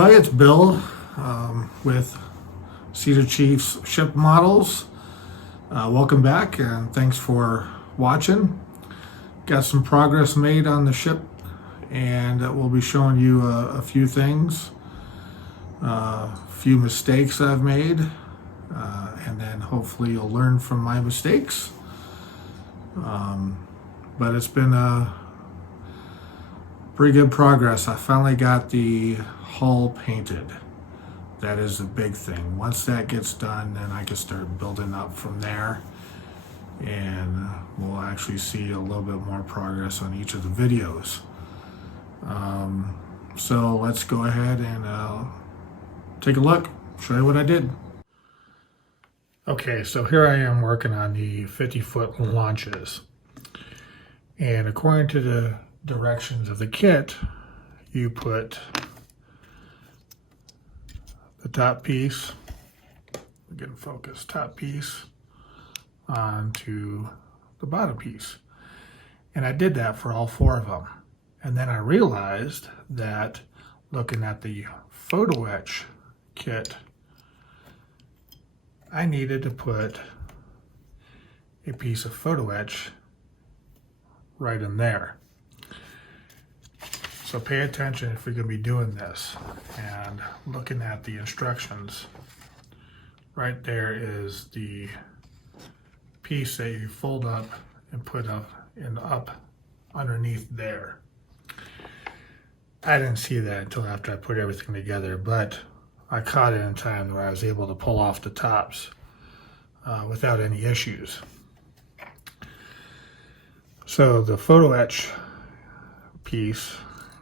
everybody, it's Bill with Cedar Chiefs Ship Models. Welcome back and thanks for watching. Got some progress made on the ship and we'll be showing you a few things, a few mistakes I've made, and then hopefully you'll learn from my mistakes. But it's been a pretty good progress. I finally got the hull painted. That is the big thing. Once that gets done, then I can start building up from there, and we'll actually see a little bit more progress on each of the videos. So let's go ahead and take a look, show you what I did. Okay, so here I am working on the 50-foot launches, and according to the directions of the kit, you put the top piece, get in focus, top piece onto the bottom piece. And I did that for all four of them. And then I realized that looking at the photo etch kit, I needed to put a piece of photo etch right in there. So pay attention if you're going to be doing this and looking at the instructions. Right there is the piece that you fold up and put up underneath there. I didn't see that until after I put everything together, but I caught it in time where I was able to pull off the tops without any issues. So the photo etch piece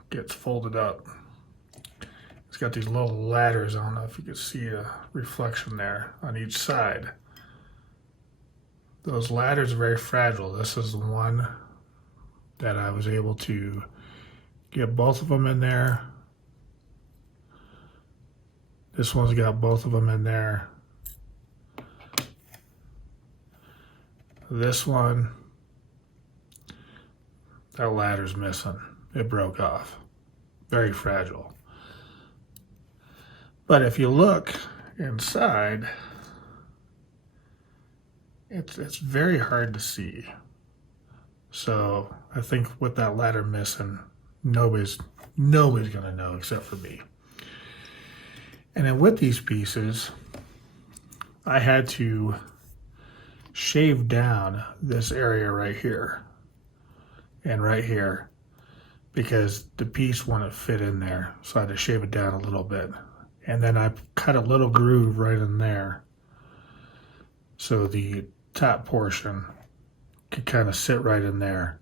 gets folded up. It's got these little ladders. I don't know if you can see a reflection there on each side. Those ladders are very fragile. This is the one that I was able to get both of them in there. This one's got both of them in there. This one, that ladder's missing. It broke off. Very fragile. But if you look inside, it's very hard to see. So I think with that ladder missing, nobody's gonna know except for me. And then with these pieces, I had to shave down this area right here and right here, because the piece wouldn't fit in there. So I had to shave it down a little bit. And then I cut a little groove right in there so the top portion could kind of sit right in there.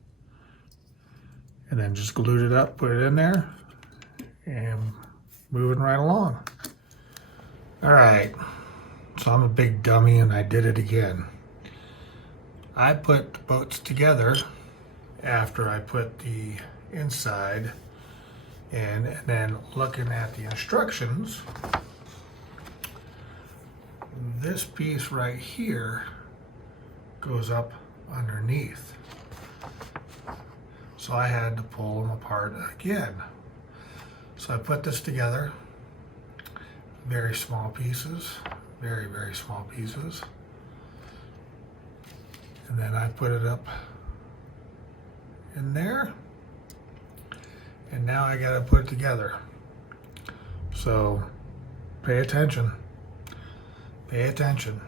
And then just glued it up, put it in there, and moving right along. All right, so I'm a big dummy and I did it again. I put the boats together after I put the inside in, and then looking at the instructions, this piece right here goes up underneath. So I had to pull them apart again. So I put this together, very small pieces, very, very small pieces. And then I put it up in there, and now I gotta put it together. So pay attention, pay attention.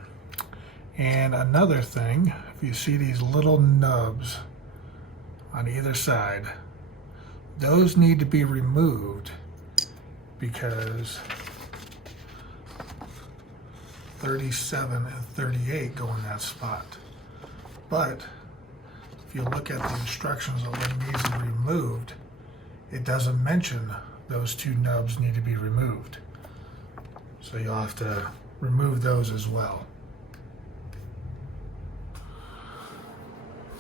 And another thing, if you see these little nubs on either side, those need to be removed because 37 and 38 go in that spot. But if you look at the instructions of what needs to be removed, it doesn't mention those two nubs need to be removed. So you'll have to remove those as well.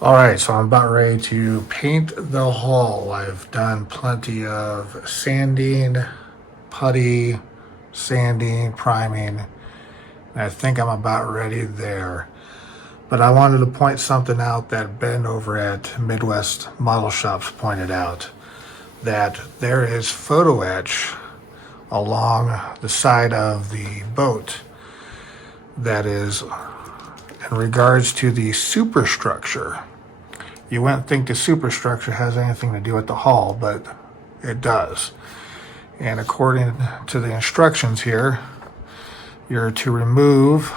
All right, so I'm about ready to paint the hull. I've done plenty of sanding, putty, sanding, priming, and I think I'm about ready there. But I wanted to point something out that Ben over at Midwest Model Shops pointed out, that there is photo etch along the side of the boat. That is in regards to the superstructure. You wouldn't think the superstructure has anything to do with the hull, but it does. And according to the instructions here, you're to remove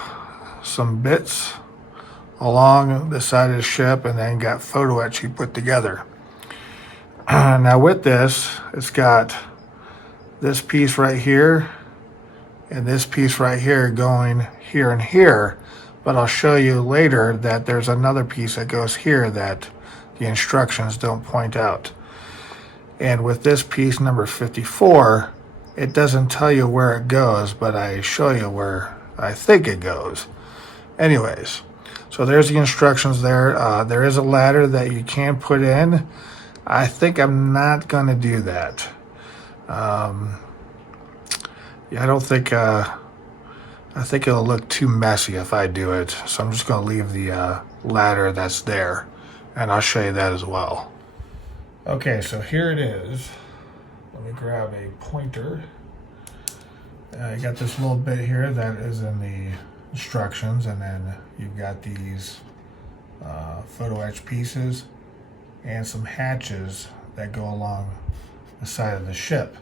some bits along the side of the ship and then got photo etch you put together. Now with this, it's got this piece right here and this piece right here going here and here, but I'll show you later that there's another piece that goes here that the instructions don't point out. And with this piece number 54, it doesn't tell you where it goes, but I show you where I think it goes. Anyways, so there's the instructions there. There is a ladder that you can put in. I think I'm not going to do that. Yeah, I don't think, I think it'll look too messy if I do it. So I'm just going to leave the ladder that's there, and I'll show you that as well. Okay, so here it is. Let me grab a pointer. You got this little bit here that is in the instructions, and then you've got these photo etch pieces and some hatches that go along the side of the ship.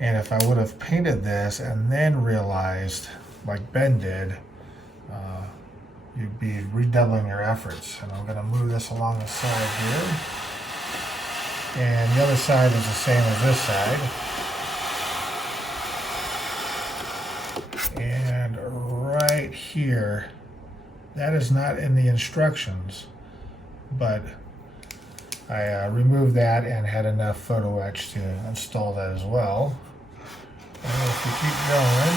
And if I would have painted this and then realized, like Ben did, you'd be redoubling your efforts. And I'm going to move this along the side here. And the other side is the same as this side. And right here, that is not in the instructions, but I removed that and had enough photo etch to install that as well. And if you keep going,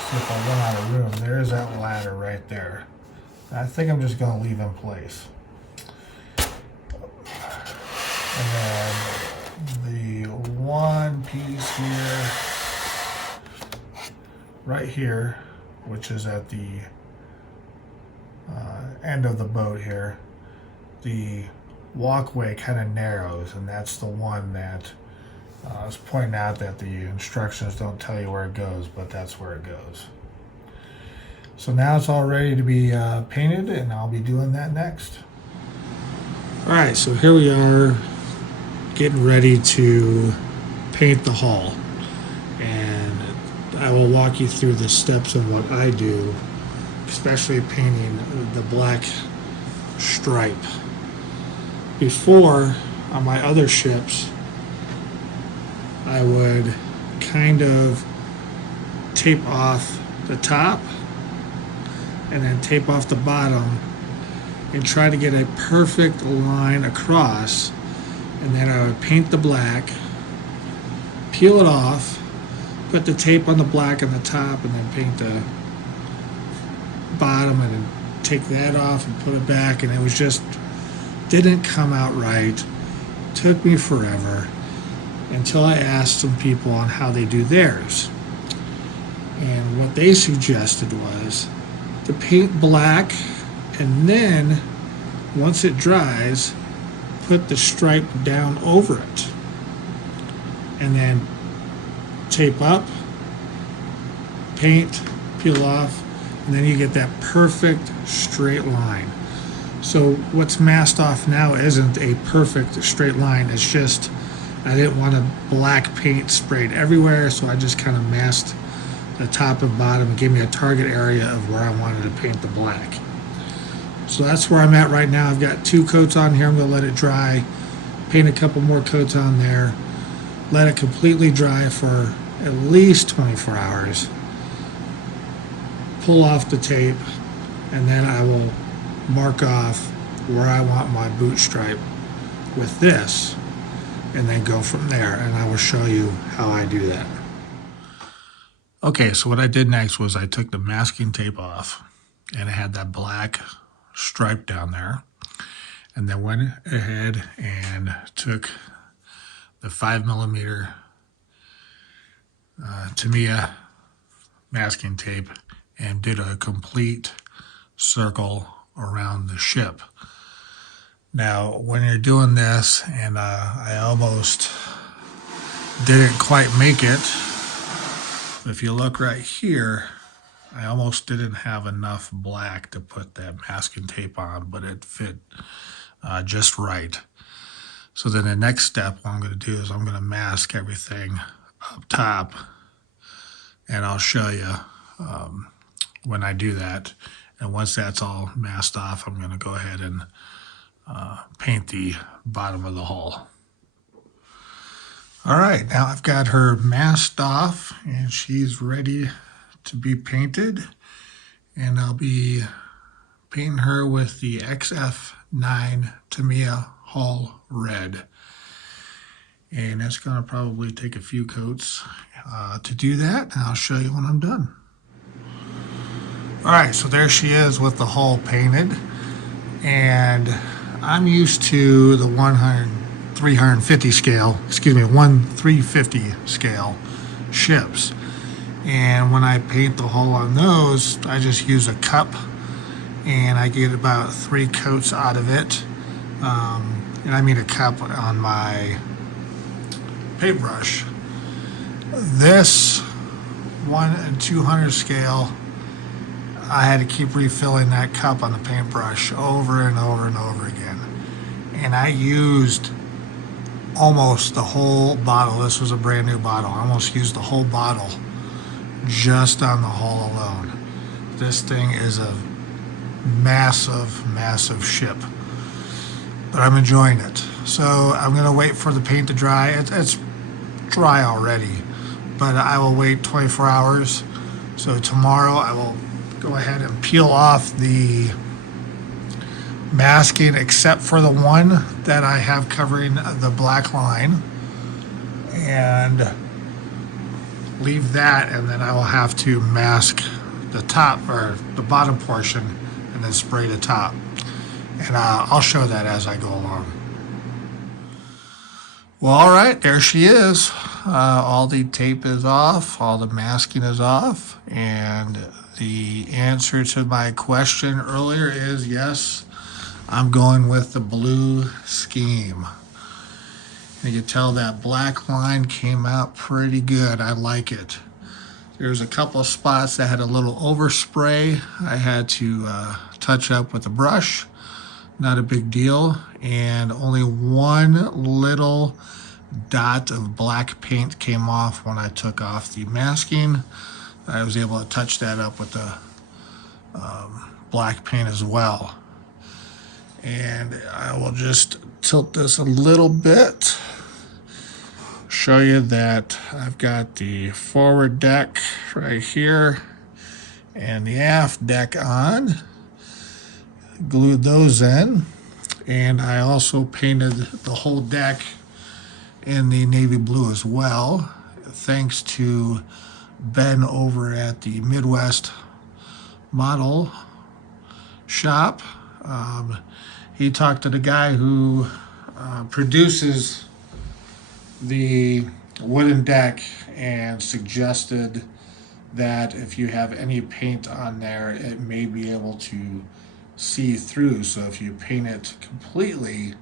see if I run out of room, there's that ladder right there. I think I'm just going to leave in place. And then the one piece here, right here, which is at the end of the boat here, the walkway kind of narrows, and that's the one that I was pointing out that the instructions don't tell you where it goes, but that's where it goes. So now it's all ready to be painted, and I'll be doing that next. All right, so here we are getting ready to paint the hull, and I will walk you through the steps of what I do, especially painting the black stripe. Before, on my other ships, I would kind of tape off the top and then tape off the bottom and try to get a perfect line across. And then I would paint the black, peel it off, put the tape on the black on the top, and then paint the bottom, and then take that off and put it back. And it was just, didn't come out right. Took me forever until I asked some people on how they do theirs. And what they suggested was to paint black, and then once it dries, put the stripe down over it, and then tape up, paint, peel off, and then you get that perfect straight line. So what's masked off now isn't a perfect straight line, it's just I didn't want a black paint sprayed everywhere, so I just kind of masked the top and bottom and gave me a target area of where I wanted to paint the black. So that's where I'm at right now. I've got 2 coats on here. I'm going to let it dry, paint a couple more coats on there, let it completely dry for at least 24 hours, pull off the tape, and then I will mark off where I want my boot stripe with this, and then go from there, and I will show you how I do that. Okay, so what I did next was I took the masking tape off, and it had that black stripe down there, and then went ahead and took the 5mm Tamiya masking tape and did a complete circle around the ship. Now when you're doing this, and I almost didn't quite make it. If you look right here, I almost didn't have enough black to put that masking tape on, but it fit just right. So then the next step, what I'm going to do is I'm going to mask everything up top, and I'll show you when I do that. And once that's all masked off, I'm going to go ahead and paint the bottom of the hull. All right, now I've got her masked off and she's ready to be painted. And I'll be painting her with the XF9 Tamiya Hull Red. And that's going to probably take a few coats to do that. And I'll show you when I'm done. All right, so there she is with the hull painted. And I'm used to the 350 scale, 350 scale ships. And when I paint the hull on those, I just use a cup and I get about 3 coats out of it. And I mean a cup on my paintbrush. This 1 200 scale, I had to keep refilling that cup on the paintbrush over and over and over again. And I used almost the whole bottle. This was a brand new bottle. I almost used the whole bottle just on the hull alone. This thing is a massive, massive ship. But I'm enjoying it. So I'm going to wait for the paint to dry. It's dry already, but I will wait 24 hours. So tomorrow I will go ahead and peel off the masking except for the one that I have covering the black line, and leave that, and then I will have to mask the top or the bottom portion and then spray the top. And I'll show that as I go along. Well, all right, there she is. All the tape is off, all the masking is off, and the answer to my question earlier is yes, I'm going with the blue scheme. And you can tell that black line came out pretty good. I like it. There's a couple of spots that had a little overspray. I had to touch up with a brush. Not a big deal. And only one little dot of black paint came off when I took off the masking. I was able to touch that up with the black paint as well. And I will just tilt this a little bit, show you that I've got the forward deck right here and the aft deck on. Glued those in, and I also painted the whole deck in the navy blue as well, thanks to Ben over at the Midwest Model Shop. He talked to the guy who produces the wooden deck and suggested that if you have any paint on there, it may be able to see through. So if you paint it completely,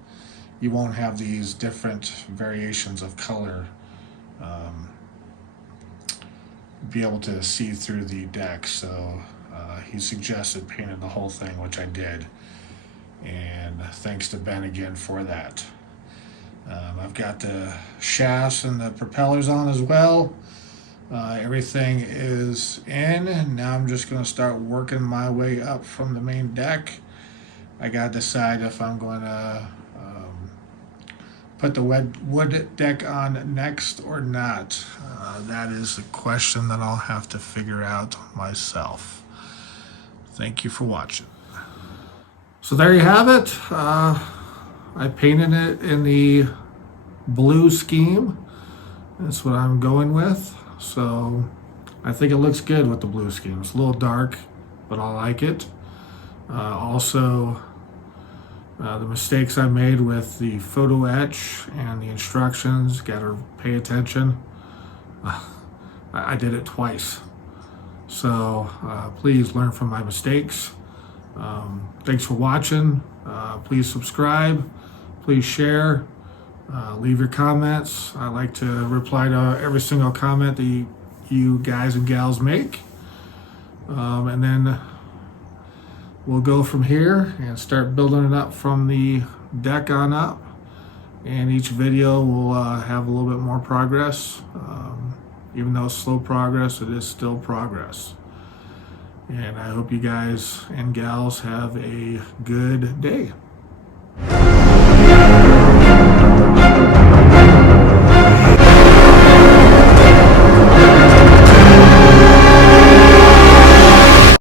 you won't have these different variations of color. Be able to see through the deck. So he suggested painting the whole thing, which I did. And thanks to Ben again for that. I've got the shafts and the propellers on as well. Everything is in, and now I'm just going to start working my way up from the main deck. I got to decide if I'm going to put the wood deck on next or not. That is a question that I'll have to figure out myself. Thank you for watching. So there you have it. I painted it in the blue scheme. That's what I'm going with. So I think it looks good with the blue scheme. It's a little dark, but I like it. Also, the mistakes I made with the photo etch and the instructions, gotta pay attention. I did it twice. So please learn from my mistakes. Thanks for watching. Please subscribe. Please share. Leave your comments. I like to reply to every single comment that you guys and gals make. And then we'll go from here and start building it up from the deck on up. And each video will have a little bit more progress. Even though it's slow progress, it is still progress. And I hope you guys and gals have a good day.